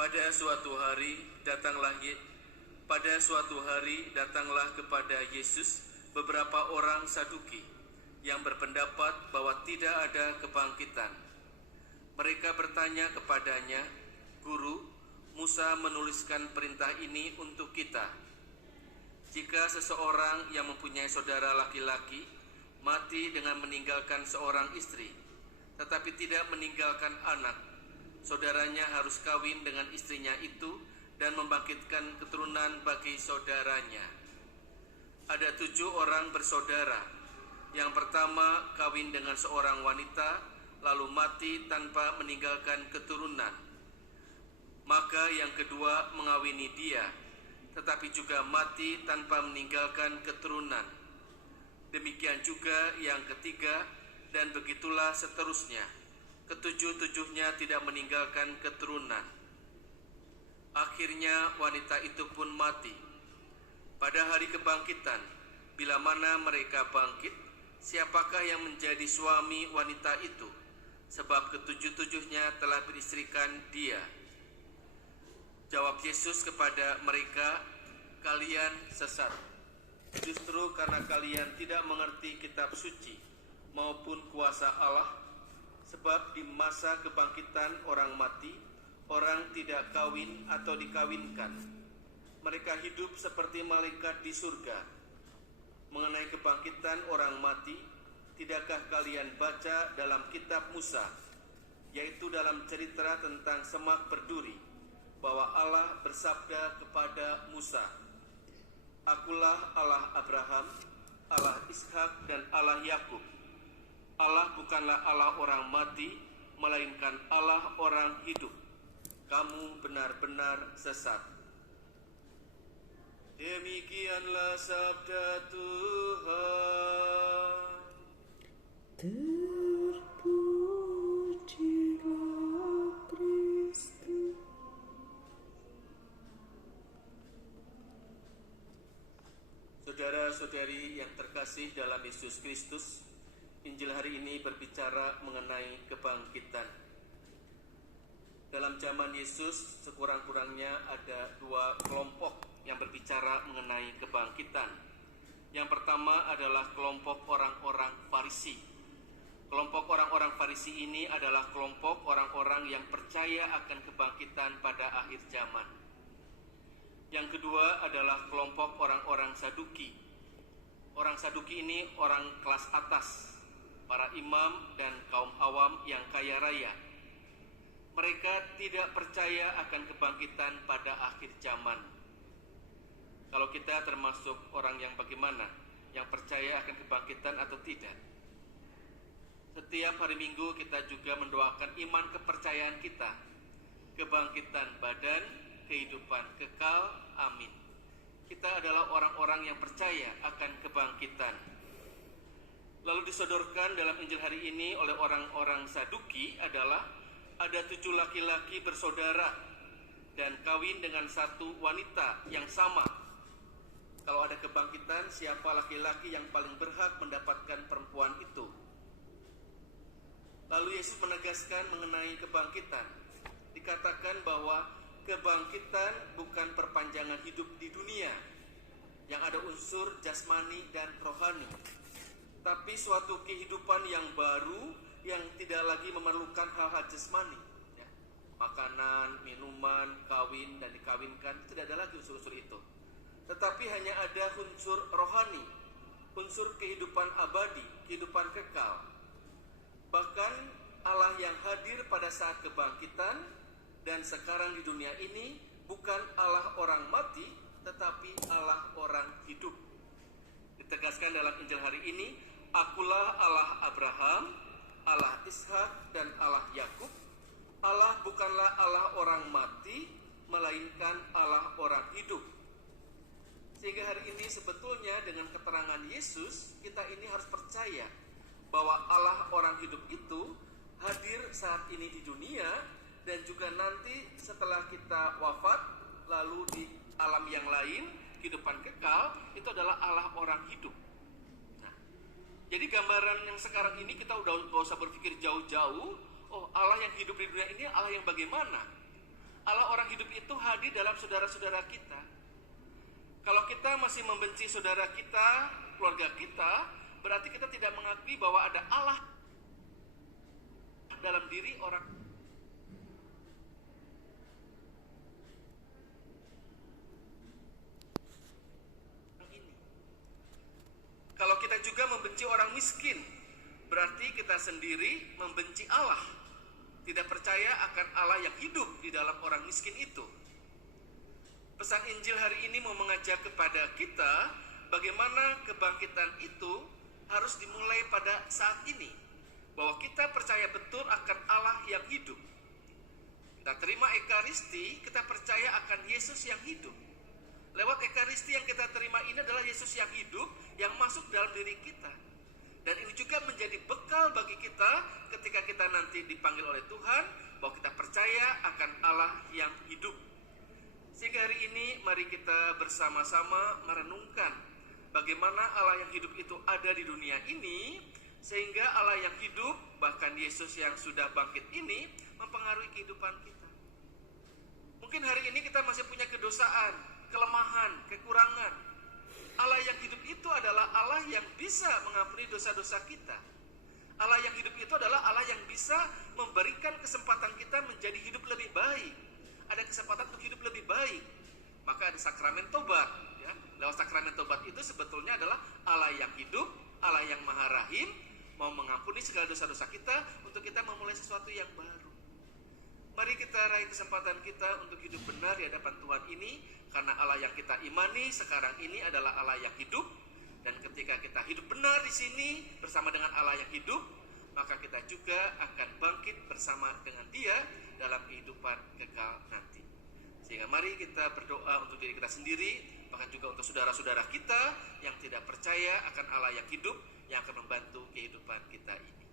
Pada suatu hari datanglah kepada Yesus beberapa orang Saduki yang berpendapat bahwa tidak ada kebangkitan. Mereka bertanya kepadanya, "Guru, Musa menuliskan perintah ini untuk kita. Jika seseorang yang mempunyai saudara laki-laki mati dengan meninggalkan seorang istri, tetapi tidak meninggalkan anak, saudaranya harus kawin dengan istrinya itu dan membangkitkan keturunan bagi saudaranya. Ada 7 orang bersaudara. Yang pertama kawin dengan seorang wanita, lalu mati tanpa meninggalkan keturunan. Maka yang kedua mengawini dia, tetapi juga mati tanpa meninggalkan keturunan. Demikian juga yang ketiga, dan begitulah seterusnya. Ketujuh-tujuhnya tidak meninggalkan keturunan. Akhirnya wanita itu pun mati. Pada hari kebangkitan, bila mana mereka bangkit, siapakah yang menjadi suami wanita itu? Sebab ketujuh-tujuhnya telah beristrikan dia." Jawab Yesus kepada mereka, "Kalian sesat, justru karena kalian tidak mengerti kitab suci maupun kuasa Allah. Sebab di masa kebangkitan orang mati, orang tidak kawin atau dikawinkan. Mereka hidup seperti malaikat di surga. Mengenai kebangkitan orang mati, tidakkah kalian baca dalam kitab Musa, yaitu dalam cerita tentang semak berduri, bahwa Allah bersabda kepada Musa, 'Akulah Allah Abraham, Allah Ishak dan Allah Yakub.' Allah bukanlah Allah orang mati, melainkan Allah orang hidup. Kamu benar-benar sesat." Demikianlah sabda Tuhan. Terpujilah Kristus. Saudara-saudari yang terkasih dalam Yesus Kristus, Injil hari ini berbicara mengenai kebangkitan. Dalam zaman Yesus, sekurang-kurangnya ada 2 kelompok yang berbicara mengenai kebangkitan. Yang pertama adalah kelompok orang-orang Farisi. Kelompok orang-orang Farisi ini adalah kelompok orang-orang yang percaya akan kebangkitan pada akhir zaman. Yang kedua adalah kelompok orang-orang Saduki. Orang Saduki ini orang kelas atas, para imam dan kaum awam yang kaya raya. Mereka tidak percaya akan kebangkitan pada akhir zaman. Kalau kita termasuk orang yang bagaimana? Yang percaya akan kebangkitan atau tidak? Setiap hari Minggu kita juga mendoakan iman kepercayaan kita, kebangkitan badan, kehidupan kekal, amin. Kita adalah orang-orang yang percaya akan kebangkitan. Lalu disodorkan dalam Injil hari ini oleh orang-orang Saduki adalah ada 7 laki-laki bersaudara dan kawin dengan 1 wanita yang sama. Kalau ada kebangkitan, siapa laki-laki yang paling berhak mendapatkan perempuan itu? Lalu Yesus menegaskan mengenai kebangkitan. Dikatakan bahwa kebangkitan bukan perpanjangan hidup di dunia yang ada unsur jasmani dan rohani, tapi suatu kehidupan yang baru yang tidak lagi memerlukan hal-hal jasmani, ya. Makanan, minuman, kawin dan dikawinkan, tidak ada lagi unsur-unsur itu. Tetapi hanya ada unsur rohani, unsur kehidupan abadi, kehidupan kekal. Bahkan Allah yang hadir pada saat kebangkitan dan sekarang di dunia ini bukan Allah orang mati, tetapi Allah orang hidup. Ditegaskan dalam Injil hari ini, "Akulah Allah Abraham, Allah Ishak dan Allah Yakub." Allah bukanlah Allah orang mati, melainkan Allah orang hidup. Sehingga hari ini sebetulnya dengan keterangan Yesus, kita ini harus percaya bahwa Allah orang hidup itu hadir saat ini di dunia, dan juga nanti setelah kita wafat, lalu di alam yang lain, kehidupan kekal, itu adalah Allah orang hidup. Nah, jadi gambaran yang sekarang ini kita udah gak usah berpikir jauh-jauh, oh Allah yang hidup di dunia ini Allah yang bagaimana? Allah orang hidup itu hadir dalam saudara-saudara kita. Kalau kita masih membenci saudara kita, keluarga kita, berarti kita tidak mengakui bahwa ada Allah dalam diri orang ini. Kalau kita juga membenci orang miskin, berarti kita sendiri membenci Allah, tidak percaya akan Allah yang hidup di dalam orang miskin itu. Pesan Injil hari ini mau mengajak kepada kita bagaimana kebangkitan itu harus dimulai pada saat ini. Bahwa kita percaya betul akan Allah yang hidup. Kita terima Ekaristi, kita percaya akan Yesus yang hidup. Lewat Ekaristi yang kita terima ini adalah Yesus yang hidup yang masuk dalam diri kita. Dan ini juga menjadi bekal bagi kita ketika kita nanti dipanggil oleh Tuhan, bahwa kita percaya akan Allah yang hidup. Sehingga hari ini mari kita bersama-sama merenungkan bagaimana Allah yang hidup itu ada di dunia ini, sehingga Allah yang hidup, bahkan Yesus yang sudah bangkit ini, mempengaruhi kehidupan kita. Mungkin hari ini kita masih punya kedosaan, kelemahan, kekurangan. Allah yang hidup itu adalah Allah yang bisa mengampuni dosa-dosa kita. Allah yang hidup itu adalah Allah yang bisa memberikan kesempatan kita menjadi hidup lebih baik. Ada kesempatan untuk hidup lebih baik. Maka ada sakramen tobat, ya. Lewat sakramen tobat itu sebetulnya adalah Allah yang hidup, Allah yang Maha Rahim, mau mengampuni segala dosa-dosa kita untuk kita memulai sesuatu yang baru. Mari kita raih kesempatan kita untuk hidup benar di hadapan Tuhan ini, karena Allah yang kita imani sekarang ini adalah Allah yang hidup. Dan ketika kita hidup benar di sini bersama dengan Allah yang hidup, maka kita juga akan bangkit bersama dengan Dia dalam kehidupan kekal nanti. Sehingga mari kita berdoa untuk diri kita sendiri, bahkan juga untuk saudara-saudara kita yang tidak percaya akan Allah yang hidup, yang akan membantu kehidupan kita ini.